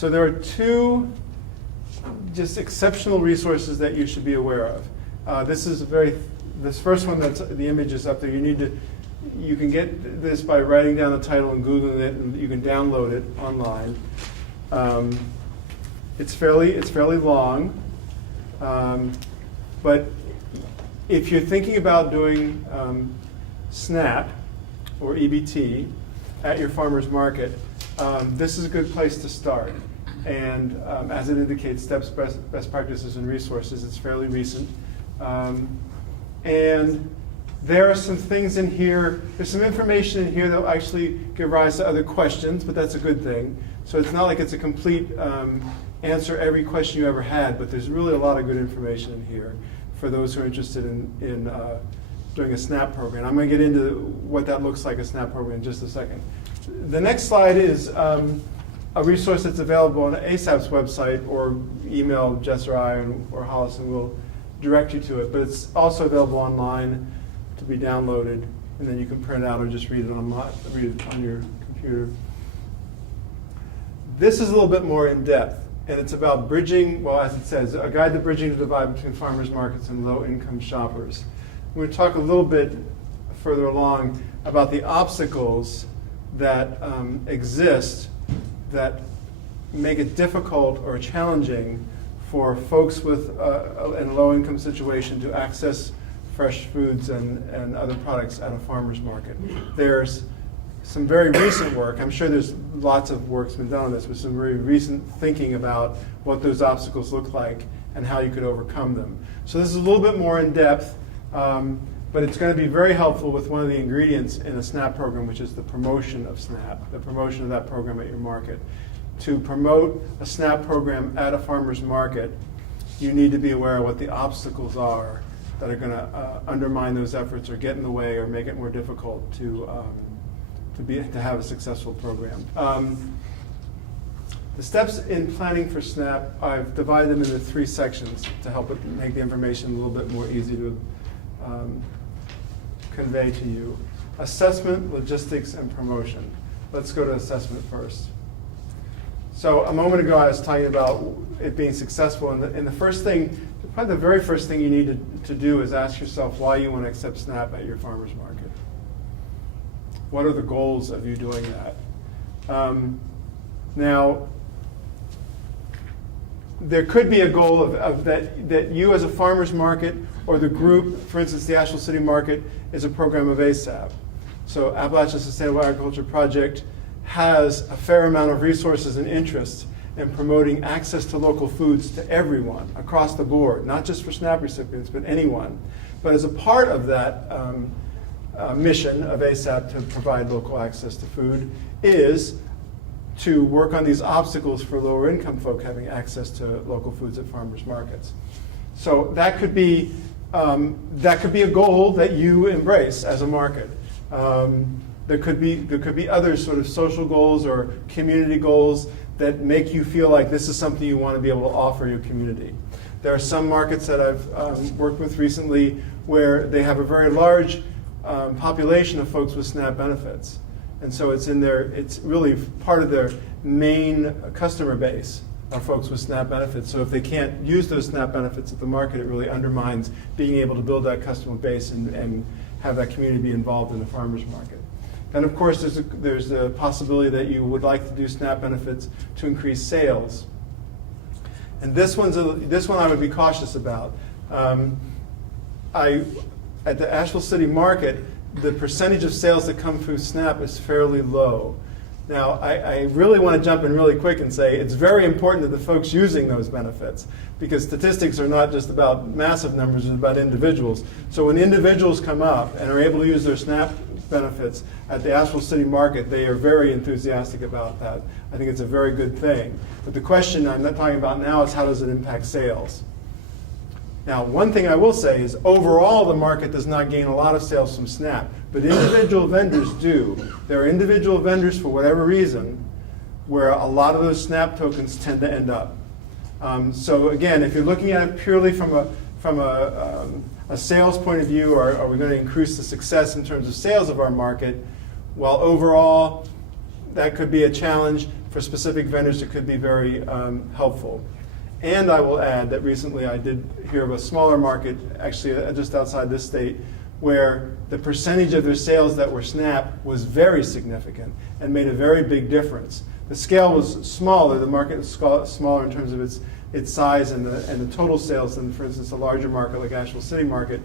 So there are two just exceptional resources that you should be aware of. This first one, that's the image is up there. You can get this by writing down the title and Googling it, and you can download it online. It's fairly long, but if you're thinking about doing SNAP or EBT at your farmer's market, this is a good place to start. And as it indicates, steps, best practices, and resources, it's fairly recent. And there are some things in here, there's some information in here that will actually give rise to other questions, but that's a good thing. So it's not like it's a complete answer every question you ever had, but there's really a lot of good information in here for those who are interested in doing a SNAP program. I'm going to get into what that looks like, a SNAP program, in just a second. The next slide is a resource that's available on ASAP's website, or email Jess or I or Hollis, and we'll direct you to it. But it's also available online to be downloaded, and then you can print it out or just read it online, read it on your computer. This is a little bit more in depth, and it's about bridging, well, as it says, a guide to bridging the divide between farmers markets and low-income shoppers. We're going to talk a little bit further along about the obstacles that exist that make it difficult or challenging for folks with in a low-income situation to access fresh foods and other products at a farmer's market. There's some very recent work, I'm sure there's lots of work's been done on this, but some very recent thinking about what those obstacles look like and how you could overcome them. So this is a little bit more in depth, but it's going to be very helpful with one of the ingredients in a SNAP program, which is the promotion of SNAP, the promotion of that program at your market. To promote a SNAP program at a farmer's market, you need to be aware of what the obstacles are that are going to undermine those efforts or get in the way or make it more difficult to have a successful program. The steps in planning for SNAP, I've divided them into 3 sections to help it make the information a little bit more easy to convey to you. Assessment, logistics, and promotion. Let's go to assessment first. So a moment ago I was talking about it being successful, and the first thing, probably the very first thing you need to do is ask yourself why you want to accept SNAP at your farmer's market. What are the goals of you doing that? Now, there could be a goal of that you as a farmer's market, or the group, for instance, the Asheville City Market is a program of ASAP. So Appalachian Sustainable Agriculture Project has a fair amount of resources and interest in promoting access to local foods to everyone across the board, not just for SNAP recipients, but anyone. But as a part of that mission of ASAP to provide local access to food is to work on these obstacles for lower income folk having access to local foods at farmers markets. So that could be a goal that you embrace as a market. There could be other sort of social goals or community goals that make you feel like this is something you want to be able to offer your community. There are some markets that I've worked with recently where they have a very large population of folks with SNAP benefits. And so it's really part of their main customer base are folks with SNAP benefits. So if they can't use those SNAP benefits at the market, it really undermines being able to build that customer base and have that community be involved in the farmer's market. And of course, there's the possibility that you would like to do SNAP benefits to increase sales. And this one I would be cautious about. At the Asheville City Market, the percentage of sales that come through SNAP is fairly low. Now, I really want to jump in really quick and say it's very important to the folks using those benefits, because statistics are not just about massive numbers, it's about individuals. So when individuals come up and are able to use their SNAP benefits at the Asheville City Market, they are very enthusiastic about that. I think it's a very good thing. But the question I'm not talking about now is how does it impact sales? Now, one thing I will say is overall the market does not gain a lot of sales from SNAP, but individual vendors do. There are individual vendors, for whatever reason, where a lot of those SNAP tokens tend to end up. So again, if you're looking at it purely from a sales point of view, are we going to increase the success in terms of sales of our market? Well, overall, that could be a challenge. For specific vendors, it could be very helpful. And I will add that recently I did hear of a smaller market, actually just outside this state, where the percentage of their sales that were SNAP was very significant and made a very big difference. The scale was smaller, the market was smaller in terms of its size and the total sales than, for instance, a larger market like Asheville City Market,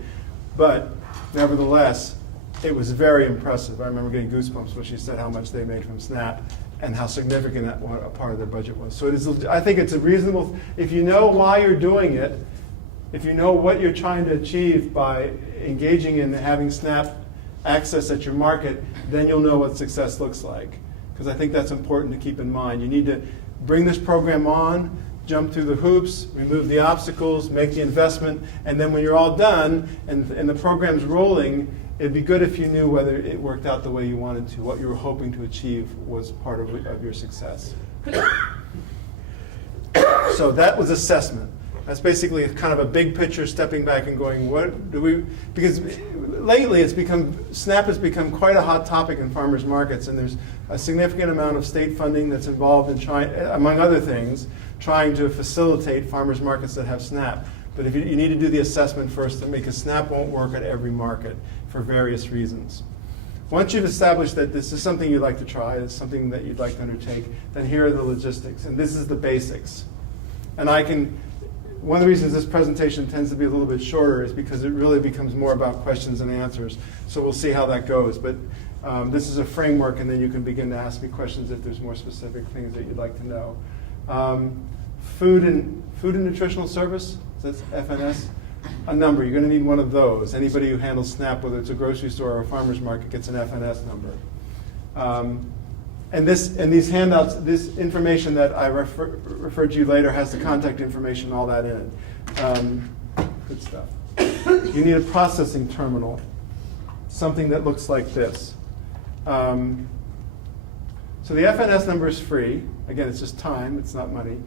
but nevertheless, it was very impressive. I remember getting goosebumps when she said how much they made from SNAP and how significant that a part of their budget was. So it is, I think it's a reasonable, if you know why you're doing it, if you know what you're trying to achieve by engaging in having SNAP access at your market, then you'll know what success looks like. Because I think that's important to keep in mind. You need to bring this program on, jump through the hoops, remove the obstacles, make the investment, and then when you're all done and the program's rolling, it'd be good if you knew whether it worked out the way you wanted to, what you were hoping to achieve was part of your success. So that was assessment. That's basically kind of a big picture, stepping back and going, what do we, because lately SNAP has become quite a hot topic in farmers markets, and there's a significant amount of state funding that's involved in trying, among other things, trying to facilitate farmers markets that have SNAP. But if you need to do the assessment first, because SNAP won't work at every market for various reasons. Once you've established that this is something you'd like to try, it's something that you'd like to undertake, then here are the logistics, and this is the basics. And one of the reasons this presentation tends to be a little bit shorter is because it really becomes more about questions and answers. So we'll see how that goes. But this is a framework, and then you can begin to ask me questions if there's more specific things that you'd like to know. Food and nutritional service, that's FNS. A number, you're going to need one of those. Anybody who handles SNAP, whether it's a grocery store or a farmer's market, gets an FNS number. And these handouts, this information that I referred to you later has the contact information, all that in it. Good stuff. You need a processing terminal, something that looks like this. So the FNS number is free. Again, it's just time, it's not money.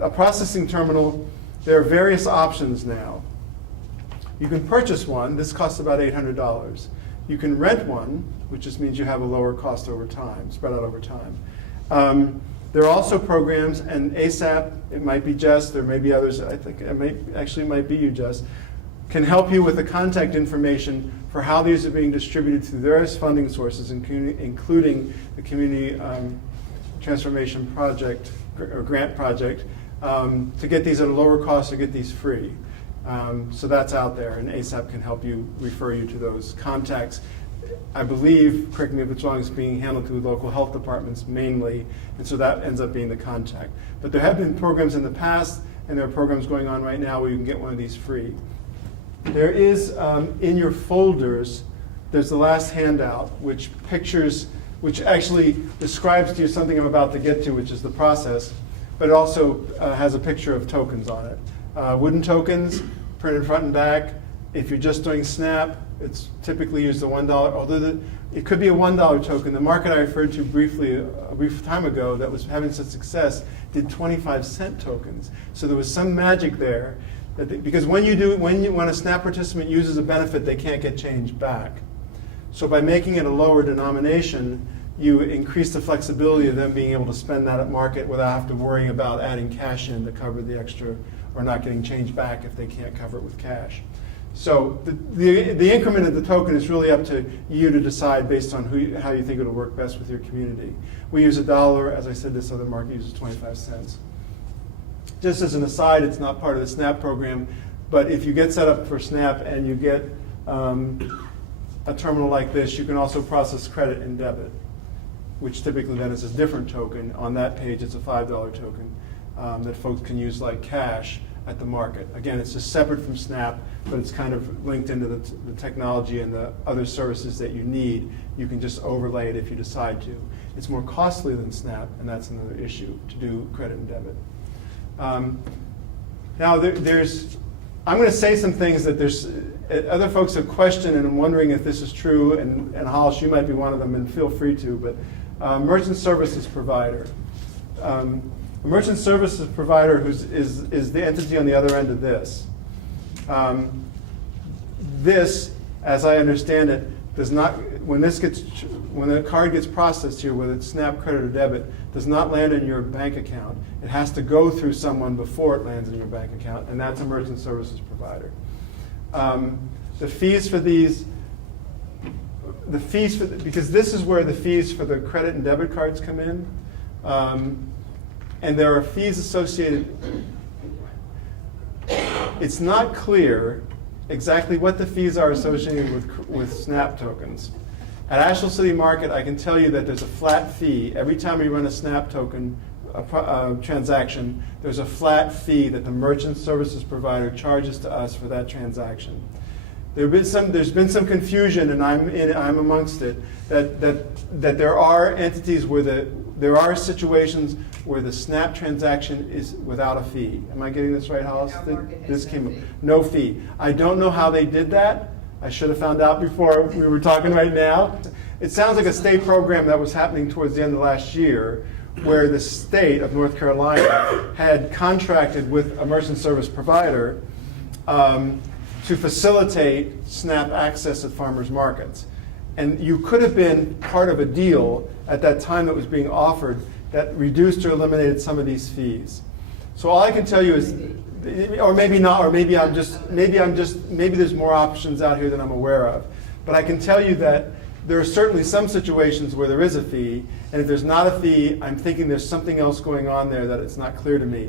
A processing terminal, there are various options now. You can purchase one. This costs about $800. You can rent one, which just means you have a lower cost over time, spread out over time. There are also programs, and ASAP, it might be Jess, there may be others, I think it might be you, Jess, can help you with the contact information for how these are being distributed through various funding sources, including the Community Transformation Project, or Grant Project, to get these at a lower cost or get these free. So that's out there, and ASAP can help you, refer you to those contacts. I believe, correct me if it's wrong, it's being handled through local health departments mainly, and so that ends up being the contact. But there have been programs in the past, and there are programs going on right now where you can get one of these free. There is, in your folders, there's the last handout, which actually describes to you something I'm about to get to, which is the process, but it also has a picture of tokens on it. Wooden tokens, printed front and back. If you're just doing SNAP, it's typically used a $1, although it could be a $1 token. The market I referred to briefly a brief time ago that was having such success did 25-cent tokens. So there was some magic there, because when a SNAP participant uses a benefit, they can't get change back. So by making it a lower denomination, you increase the flexibility of them being able to spend that at market without having to worry about adding cash in to cover the extra, or not getting change back if they can't cover it with cash. So the increment of the token is really up to you to decide based on how you think it'll work best with your community. We use $1. As I said, this other market uses 25 cents. Just as an aside, it's not part of the SNAP program, but if you get set up for SNAP and you get a terminal like this, you can also process credit and debit, which typically then is a different token. On that page, it's a $5 token that folks can use like cash at the market. Again, it's just separate from SNAP, but it's kind of linked into the technology and the other services that you need. You can just overlay it if you decide to. It's more costly than SNAP, and that's another issue, to do credit and debit. Now, I'm going to say some things that other folks have questioned, and I'm wondering if this is true, and Hollis, you might be one of them, and feel free to, but merchant services provider. A merchant services provider is the entity on the other end of this. This, as I understand it, does not, when the card gets processed here, whether it's SNAP, credit, or debit, does not land in your bank account. It has to go through someone before it lands in your bank account, and that's a merchant services provider. The fees for these, because this is where the fees for the credit and debit cards come in, and there are fees associated. It's not clear exactly what the fees are associated with SNAP tokens. At Asheville City Market, I can tell you that there's a flat fee. Every time we run a SNAP token transaction, there's a flat fee that the merchant services provider charges to us for that transaction. There's been some confusion, and I'm amongst it, that there are entities where there are situations where the SNAP transaction is without a fee. Am I getting this right, Hollis? This came up. No fee. I don't know how they did that. I should have found out before we were talking right now. It sounds like a state program that was happening towards the end of last year, where the state of North Carolina had contracted with a merchant service provider to facilitate SNAP access at farmers markets. And you could have been part of a deal at that time that was being offered that reduced or eliminated some of these fees. So all I can tell you is, or maybe not, or maybe there's more options out here than I'm aware of. But I can tell you that there are certainly some situations where there is a fee, and if there's not a fee, I'm thinking there's something else going on there that it's not clear to me.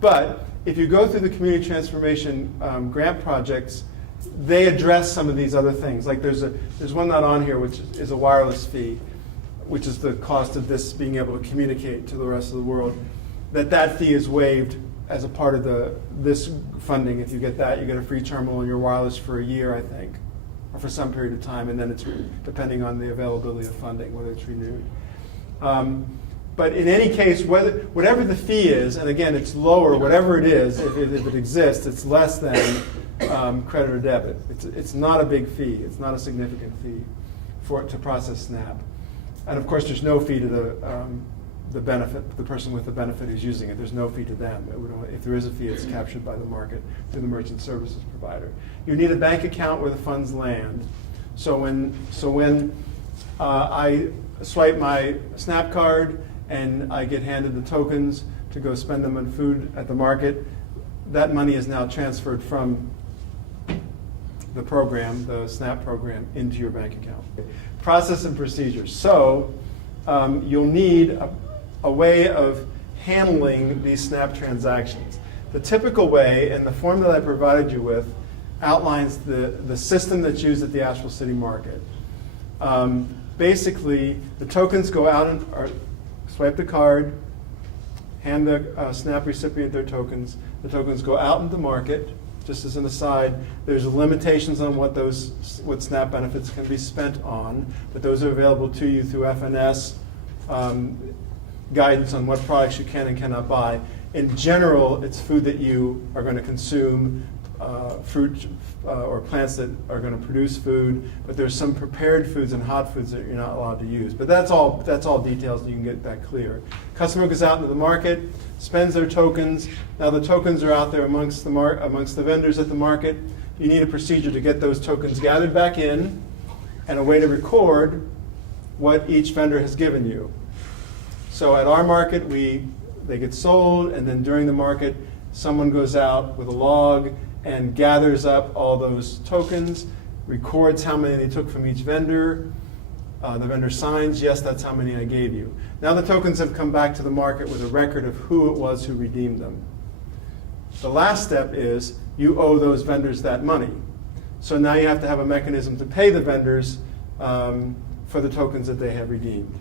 But if you go through the community transformation grant projects, they address some of these other things. Like there's one not on here, which is a wireless fee, which is the cost of this being able to communicate to the rest of the world. That fee is waived as a part of this funding. If you get that, you get a free terminal in your wireless for a year, I think, or for some period of time, and then it's depending on the availability of funding, whether it's renewed. But in any case, whatever the fee is, and again, it's lower, whatever it is, if it exists, it's less than credit or debit. It's not a big fee. It's not a significant fee to process SNAP. And of course, there's no fee to the benefit, the person with the benefit who's using it. There's no fee to them. If there is a fee, it's captured by the market through the merchant services provider. You need a bank account where the funds land. So when I swipe my SNAP card and I get handed the tokens to go spend them on food at the market, that money is now transferred from the program, the SNAP program, into your bank account. Process and procedures. So you'll need a way of handling these SNAP transactions. The typical way, and the form that I provided you with, outlines the system that's used at the Asheville City Market. Basically, the tokens go out and swipe the card, hand the SNAP recipient their tokens. The tokens go out into the market. Just as an aside, there's limitations on what SNAP benefits can be spent on, but those are available to you through FNS guidance on what products you can and cannot buy. In general, it's food that you are going to consume, fruit or plants that are going to produce food, but there's some prepared foods and hot foods that you're not allowed to use. But that's all details, and you can get that clear. Customer goes out into the market, spends their tokens. Now the tokens are out there amongst the vendors at the market. You need a procedure to get those tokens gathered back in and a way to record what each vendor has given you. So at our market, they get sold, and then during the market, someone goes out with a log and gathers up all those tokens, records how many they took from each vendor. The vendor signs, yes, that's how many I gave you. Now the tokens have come back to the market with a record of who it was who redeemed them. The last step is you owe those vendors that money. So now you have to have a mechanism to pay the vendors for the tokens that they have redeemed.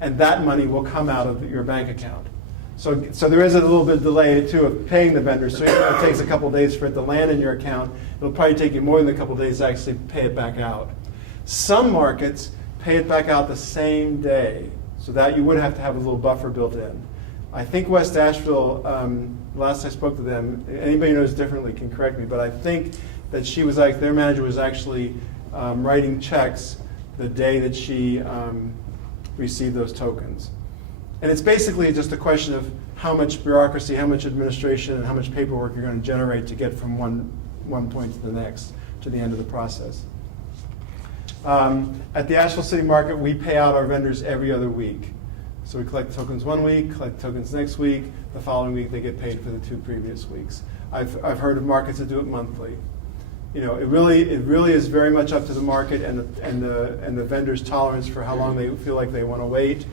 And that money will come out of your bank account. So there is a little bit of delay, too, of paying the vendors. So it takes a couple days for it to land in your account. It'll probably take you more than a couple days to actually pay it back out. Some markets pay it back out the same day, so that you would have to have a little buffer built in. I think West Asheville, last I spoke to them, anybody who knows differently can correct me, but I think that their manager was actually writing checks the day that she received those tokens. And it's basically just a question of how much bureaucracy, how much administration, and how much paperwork you're going to generate to get from one point to the next, to the end of the process. At the Asheville City Market, we pay out our vendors every other week. So we collect tokens one week, collect tokens next week. The following week, they get paid for the 2 previous weeks. I've heard of markets that do it monthly. You know, it really is very much up to the market and the vendor's tolerance for how long they feel like they want to wait.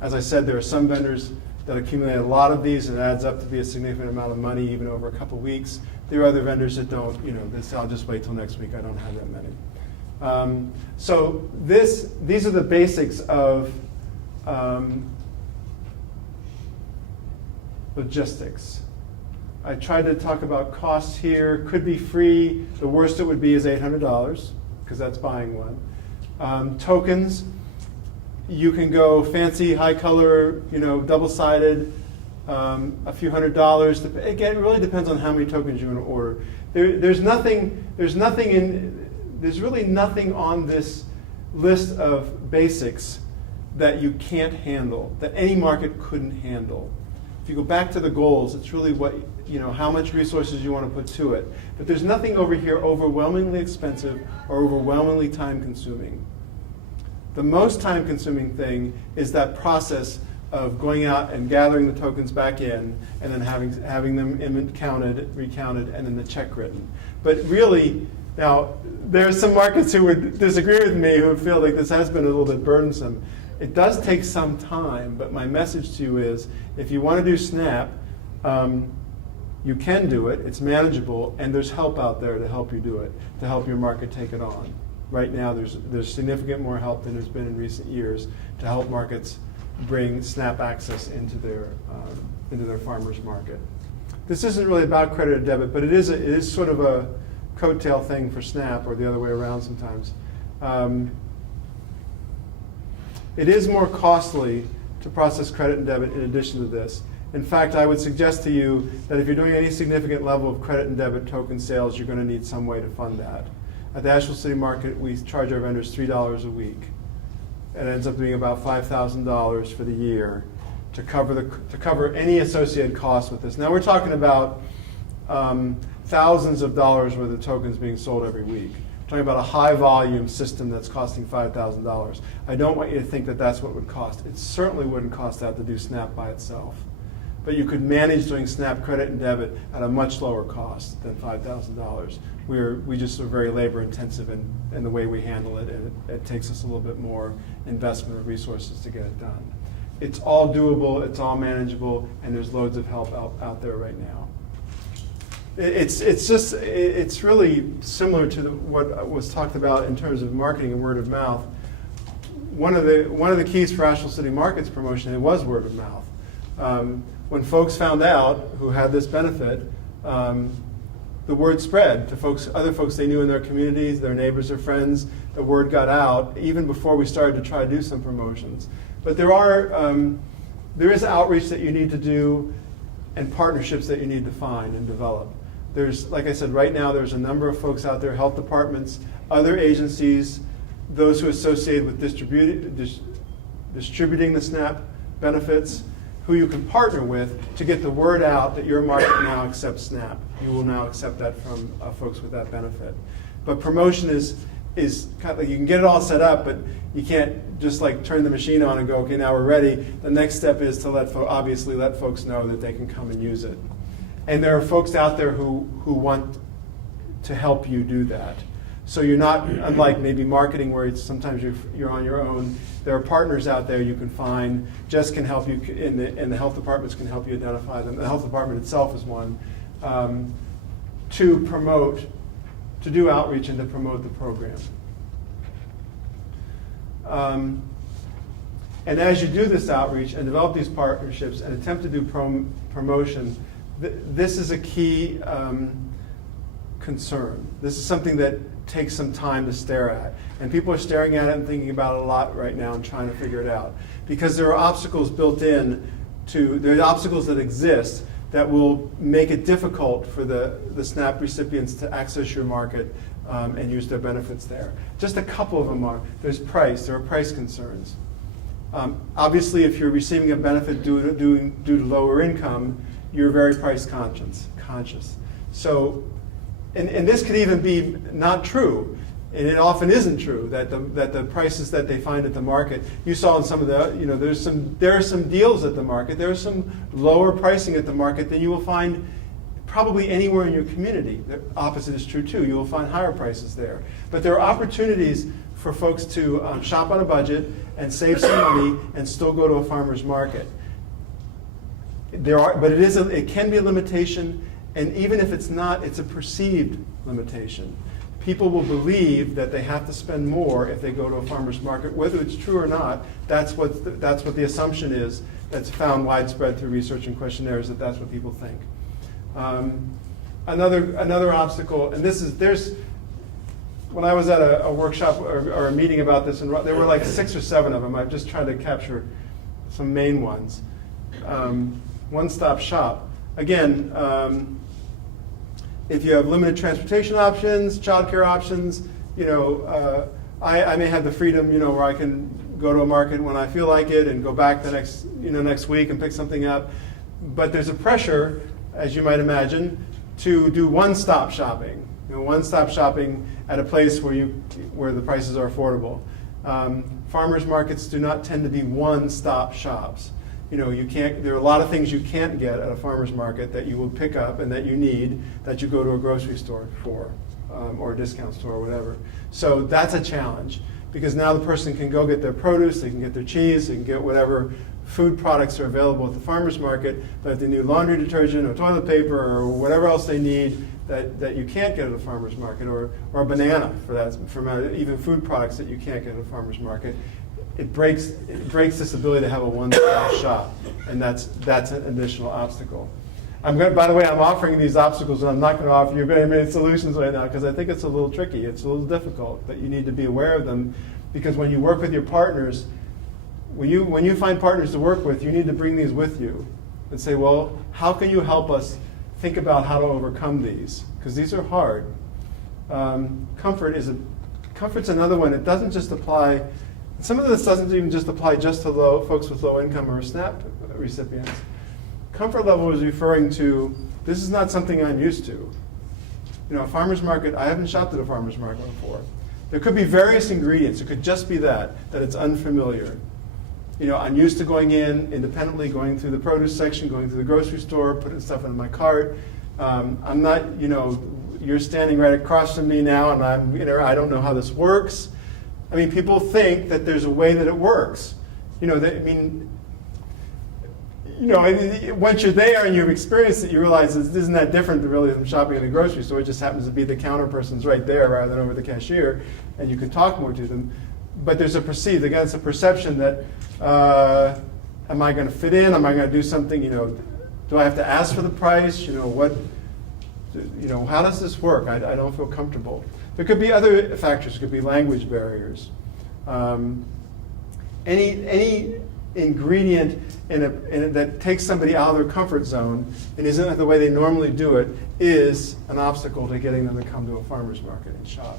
As I said, there are some vendors that accumulate a lot of these, and it adds up to be a significant amount of money even over a couple weeks. There are other vendors that don't. You know, they say, I'll just wait till next week. I don't have that many. So these are the basics of logistics. I tried to talk about costs here. Could be free. The worst it would be is $800, because that's buying one. Tokens, you can go fancy, high color, you know, double-sided, a few $100s. Again, it really depends on how many tokens you want to order. There's really nothing on this list of basics that you can't handle, that any market couldn't handle. If you go back to the goals, it's really what, you know, how much resources you want to put to it. But there's nothing over here overwhelmingly expensive or overwhelmingly time-consuming. The most time-consuming thing is that process of going out and gathering the tokens back in, and then having them counted, recounted, and then the check written. But really, now, there are some markets who would disagree with me, who would feel like this has been a little bit burdensome. It does take some time, but my message to you is, if you want to do SNAP, you can do it, it's manageable, and there's help out there to help you do it, to help your market take it on. Right now, there's significant more help than there's been in recent years to help markets bring SNAP access into their farmers market. This isn't really about credit or debit, but it is sort of a coattail thing for SNAP, or the other way around sometimes. It is more costly to process credit and debit in addition to this. In fact, I would suggest to you that if you're doing any significant level of credit and debit token sales, you're going to need some way to fund that. At the Asheville City Market, we charge our vendors $3 a week. It ends up being about $5,000 for the year to cover any associated costs with this. Now we're talking about thousands of dollars worth of tokens being sold every week. We're talking about a high volume system that's costing $5,000. I don't want you to think that that's what it would cost. It certainly wouldn't cost that to do SNAP by itself. But you could manage doing SNAP credit and debit at a much lower cost than $5,000. We just are very labor intensive in the way we handle it, and it takes us a little bit more investment of resources to get it done. It's all doable, it's all manageable, and there's loads of help out there right now. It's really similar to what was talked about in terms of marketing and word of mouth. One of the keys for Asheville City Market's promotion, it was word of mouth. When folks found out who had this benefit, the word spread to other folks they knew in their communities, their neighbors or friends. The word got out even before we started to try to do some promotions. But there is outreach that you need to do and partnerships that you need to find and develop. There's, like I said, right now there's a number of folks out there, health departments, other agencies, those who are associated with distributing the SNAP benefits, who you can partner with to get the word out that your market now accepts SNAP. You will now accept that from folks with that benefit. But promotion is kind of like, you can get it all set up, but you can't just like turn the machine on and go, okay, now we're ready. The next step is to obviously let folks know that they can come and use it. And there are folks out there who want to help you do that. So you're not, unlike maybe marketing where sometimes you're on your own, there are partners out there you can find. Jess can help you, and the health departments can help you identify them. The health department itself is one, to do outreach and to promote the program. And as you do this outreach and develop these partnerships and attempt to do promotion, this is a key concern. This is something that takes some time to stare at. And people are staring at it and thinking about it a lot right now and trying to figure it out. Because there are obstacles built in there are obstacles that exist that will make it difficult for the SNAP recipients to access your market and use their benefits there. Just a couple of them are. There's price. There are price concerns. Obviously, if you're receiving a benefit due to lower income, you're very price conscious. So, and this could even be not true. And it often isn't true that the prices that they find at the market, you saw in some of the, there are some deals at the market, there is some lower pricing at the market than you will find probably anywhere in your community. The opposite is true too. You will find higher prices there. But there are opportunities for folks to shop on a budget and save some money and still go to a farmer's market. But it can be a limitation, and even if it's not, it's a perceived limitation. People will believe that they have to spend more if they go to a farmer's market, whether it's true or not. That's what the assumption is. That's found widespread through research and questionnaires, that's what people think. Another obstacle, and when I was at a workshop or a meeting about this, and there were like 6 or 7 of them. I've just tried to capture some main ones. One-stop shop. Again, if you have limited transportation options, childcare options, I may have the freedom, where I can go to a market when I feel like it and go back the next week and pick something up. But there's a pressure, as you might imagine, to do one-stop shopping. One-stop shopping at a place where the prices are affordable. Farmers markets do not tend to be one-stop shops. There are a lot of things you can't get at a farmer's market that you will pick up and that you need that you go to a grocery store for, or a discount store or whatever. So that's a challenge, because now the person can go get their produce, they can get their cheese, they can get whatever food products are available at the farmer's market, but if they need laundry detergent or toilet paper or whatever else they need that you can't get at a farmer's market, or a banana for even food products that you can't get at a farmer's market, it breaks this ability to have a one-stop shop, and that's an additional obstacle. By the way, I'm offering these obstacles, and I'm not going to offer you very many solutions right now because I think it's a little tricky. It's a little difficult, but you need to be aware of them, because when you work with your partners, when you find partners to work with, you need to bring these with you and say, well, how can you help us think about how to overcome these? Because these are hard. Comfort's another one. It doesn't just apply. Some of this doesn't even just apply just to folks with low income or SNAP recipients. Comfort level is referring to, this is not something I'm used to. A farmer's market, I haven't shopped at a farmer's market before. There could be various ingredients. It could just be that it's unfamiliar. I'm used to going in independently, going through the produce section, going through the grocery store, putting stuff in my cart. I'm not, you're standing right across from me now, and I don't know how this works. I mean, people think that there's a way that it works. Once you're there and you've experienced it, you realize this isn't that different really than shopping in a grocery store. It just happens to be the counter person's right there rather than over the cashier, and you can talk more to them. But there's it's a perception that, am I going to fit in? Am I going to do something? Do I have to ask for the price? How does this work? I don't feel comfortable. There could be other factors. It could be language barriers. Any ingredient that takes somebody out of their comfort zone and isn't the way they normally do it is an obstacle to getting them to come to a farmer's market and shop.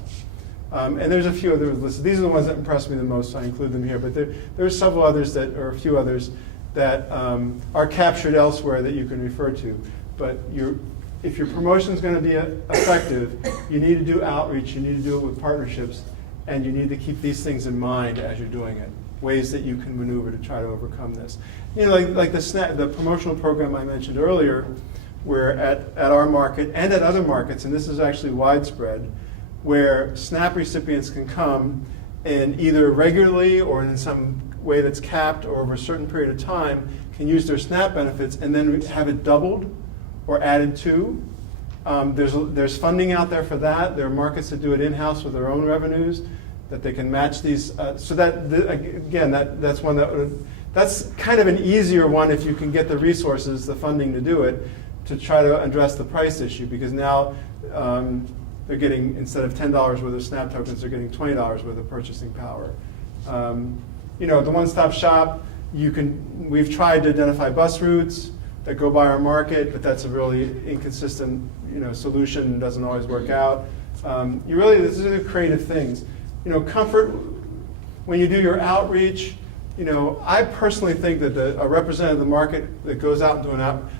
And there's a few others listed. These are the ones that impress me the most, so I include them here. But there are several others or a few others that are captured elsewhere that you can refer to. But if your promotion is going to be effective, you need to do outreach, you need to do it with partnerships, and you need to keep these things in mind as you're doing it, ways that you can maneuver to try to overcome this. Like the promotional program I mentioned earlier, where at our market and at other markets, and this is actually widespread, where SNAP recipients can come and either regularly or in some way that's capped or over a certain period of time can use their SNAP benefits and then have it doubled or added to. There's funding out there for that. There are markets that do it in-house with their own revenues that they can match these. So that's one that's kind of an easier one if you can get the resources, the funding to do it, to try to address the price issue, because now they're getting, instead of $10 worth of SNAP tokens, they're getting $20 worth of purchasing power. The one-stop shop, we've tried to identify bus routes that go by our market, but that's a really inconsistent solution and doesn't always work out. These are the creative things. Comfort, when you do your outreach, I personally think that a representative of the market that goes out and do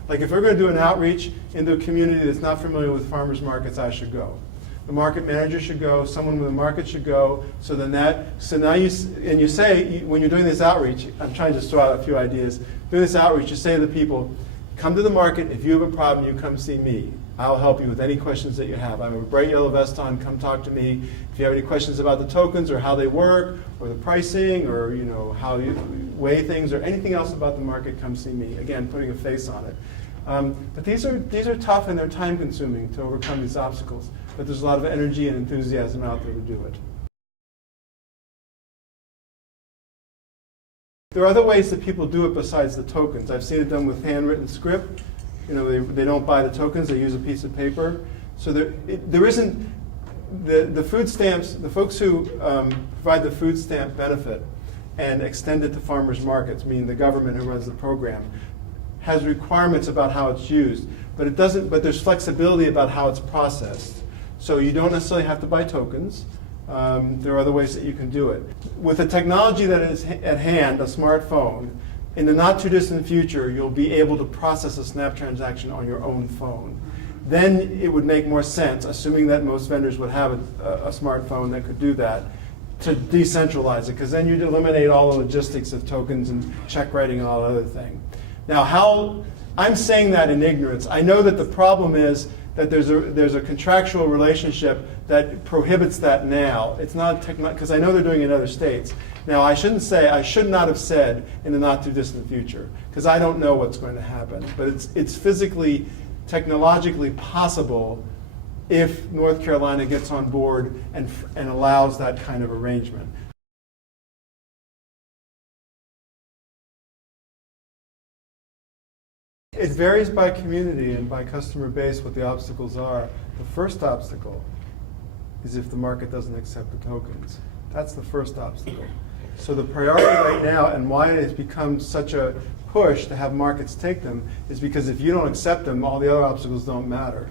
like if we're going to do an outreach into a community that's not familiar with farmers markets, I should go. the market manager should go, someone with the market should go, so now you say, when you're doing this outreach, I'm trying to just throw out a few ideas, doing this outreach, you say to the people, come to the market, if you have a problem, you come see me. I'll help you with any questions that you have. I have a bright yellow vest on, come talk to me. If you have any questions about the tokens or how they work, or the pricing, or how you weigh things, or anything else about the market, come see me. Again, putting a face on it. But these are tough and they're time consuming to overcome these obstacles. But there's a lot of energy and enthusiasm out there to do it. There are other ways that people do it besides the tokens. I've seen it done with handwritten script. They don't buy the tokens, they use a piece of paper. So there isn't, the food stamps, the folks who provide the food stamp benefit and extend it to farmers markets, meaning the government who runs the program, has requirements about how it's used, but there's flexibility about how it's processed. So you don't necessarily have to buy tokens. There are other ways that you can do it. With the technology that is at hand, a smartphone, in the not too distant future, you'll be able to process a SNAP transaction on your own phone. Then it would make more sense, assuming that most vendors would have a smartphone that could do that, to decentralize it, because then you'd eliminate all the logistics of tokens and check writing and all that other thing. Now, I'm saying that in ignorance. I know that the problem is that there's a contractual relationship that prohibits that now. It's not because I know they're doing it in other states. Now, I should not have said in the not too distant future, because I don't know what's going to happen. But it's physically, technologically possible if North Carolina gets on board and allows that kind of arrangement. It varies by community and by customer base what the obstacles are. The first obstacle is if the market doesn't accept the tokens. That's the first obstacle. So the priority right now, and why it has become such a push to have markets take them, is because if you don't accept them, all the other obstacles don't matter.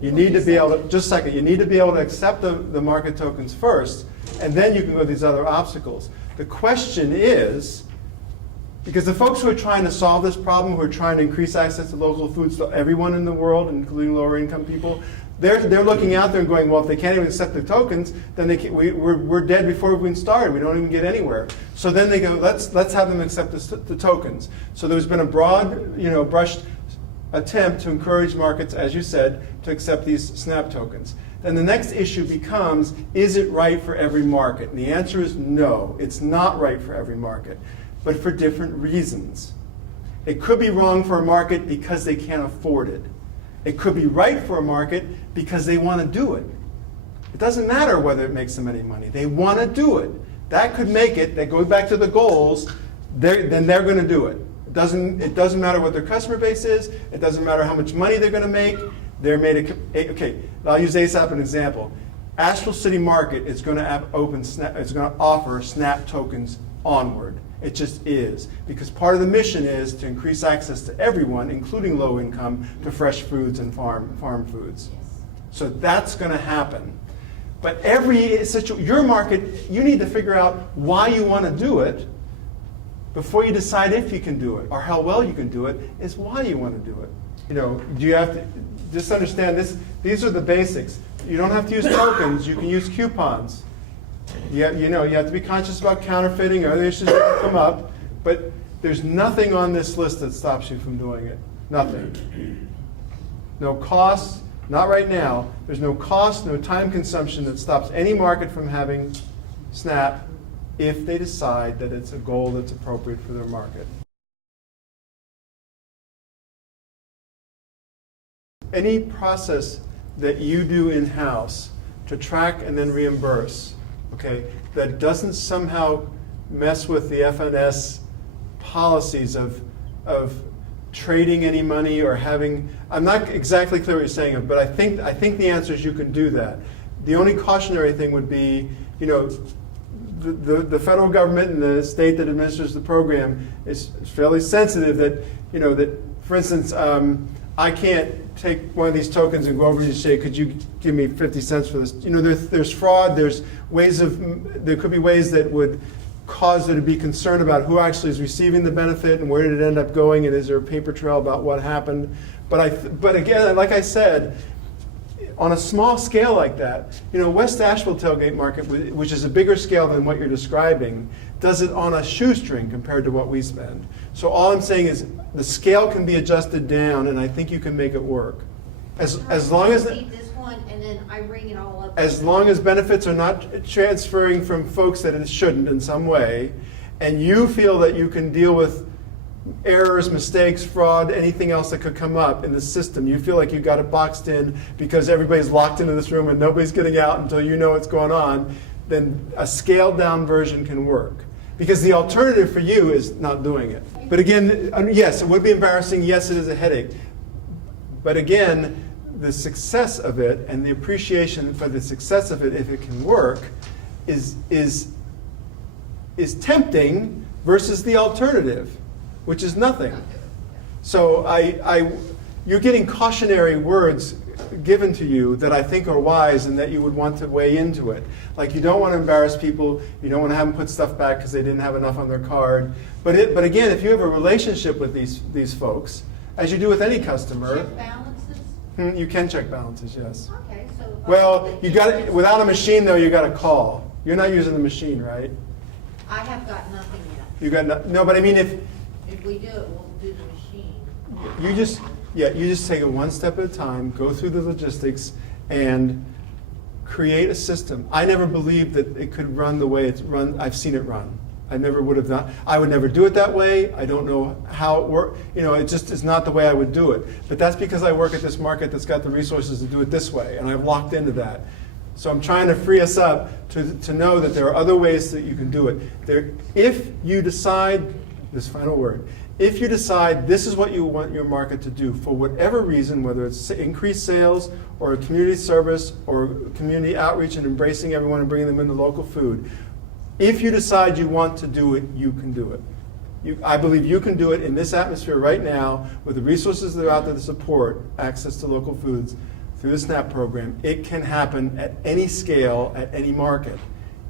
You need to be able to, just a second, you need to be able to accept the market tokens first, and then you can go to these other obstacles. The question is, because the folks who are trying to solve this problem, who are trying to increase access to local foods to everyone in the world, including lower income people, they're looking out there and going, well, if they can't even accept the tokens, then we're dead before we even started. We don't even get anywhere. So then they go, let's have them accept the tokens. So there's been a broad, brushed attempt to encourage markets, as you said, to accept these SNAP tokens. Then the next issue becomes, is it right for every market? And the answer is no, it's not right for every market, but for different reasons. It could be wrong for a market because they can't afford it. It could be right for a market because they want to do it. It doesn't matter whether it makes them any money. They want to do it. That could make it, that goes back to the goals, then they're going to do it. It doesn't matter what their customer base is. It doesn't matter how much money they're going to make. Okay, I'll use ASAP as an example. Asheville City Market is going to offer SNAP tokens onward. It just is, because part of the mission is to increase access to everyone, including low income, to fresh foods and farm foods. Yes. So that's going to happen. But your market, you need to figure out why you want to do it before you decide if you can do it or how well you can do it. Is why you want to do it. You have to just understand this. These are the basics. You don't have to use tokens. You can use coupons. You have to be conscious about counterfeiting or other issues that come up, but there's nothing on this list that stops you from doing it. Nothing. No cost, not right now. There's no cost, no time consumption that stops any market from having SNAP if they decide that it's a goal that's appropriate for their market. Any process that you do in-house to track and then reimburse, okay, that doesn't somehow mess with the FNS policies of trading any money or having, I'm not exactly clear what you're saying, but I think the answer is you can do that. The only cautionary thing would be, the federal government and the state that administers the program is fairly sensitive that, for instance, I can't take one of these tokens and go over and say, could you give me 50 cents for this? There's fraud, there could be ways that would cause there to be concern about who actually is receiving the benefit and where did it end up going, and is there a paper trail about what happened. But again, like I said, on a small scale like that, West Asheville Tailgate Market, which is a bigger scale than what you're describing, does it on a shoestring compared to what we spend. So all I'm saying is the scale can be adjusted down, and I think you can make it work. As long as this one, and then I bring it all up. As long as benefits are not transferring from folks that it shouldn't in some way, and you feel that you can deal with errors, mistakes, fraud, anything else that could come up in the system, you feel like you got it boxed in because everybody's locked into this room and nobody's getting out until you know what's going on, then a scaled down version can work. Because the alternative for you is not doing it. But again, yes, it would be embarrassing. Yes, it is a headache. But again, the success of it and the appreciation for the success of it, if it can work, is tempting versus the alternative, which is nothing. So you're getting cautionary words given to you that I think are wise and that you would want to weigh into it. Like, you don't want to embarrass people, you don't want to have them put stuff back because they didn't have enough on their card. But again, if you have a relationship with these folks, as you do with any customer, Check balances? you can check balances, yes. Okay, so. Well, you got without a machine though, you got to call. You're not using the machine, right? I have got nothing yet. You got no, but I mean if we do it, we'll do the machine. you just take it one step at a time, go through the logistics, and create a system. I never believed that it could run the way it's run. I've seen it run. I never would have done. I would never do it that way. I don't know how it works. It just is not the way I would do it. But that's because I work at this market that's got the resources to do it this way, and I've locked into that. So I'm trying to free us up to know that there are other ways that you can do it. If you decide, this final word, if you decide this is what you want your market to do for whatever reason, whether it's increased sales or community service or community outreach and embracing everyone and bringing them into local food, if you decide you want to do it, you can do it. I believe you can do it in this atmosphere right now with the resources that are out there to support access to local foods through the SNAP program. It can happen at any scale, at any market,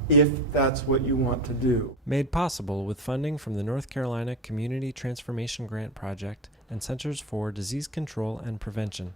if that's what you want to do. Made possible with funding from the North Carolina Community Transformation Grant Project and Centers for Disease Control and Prevention.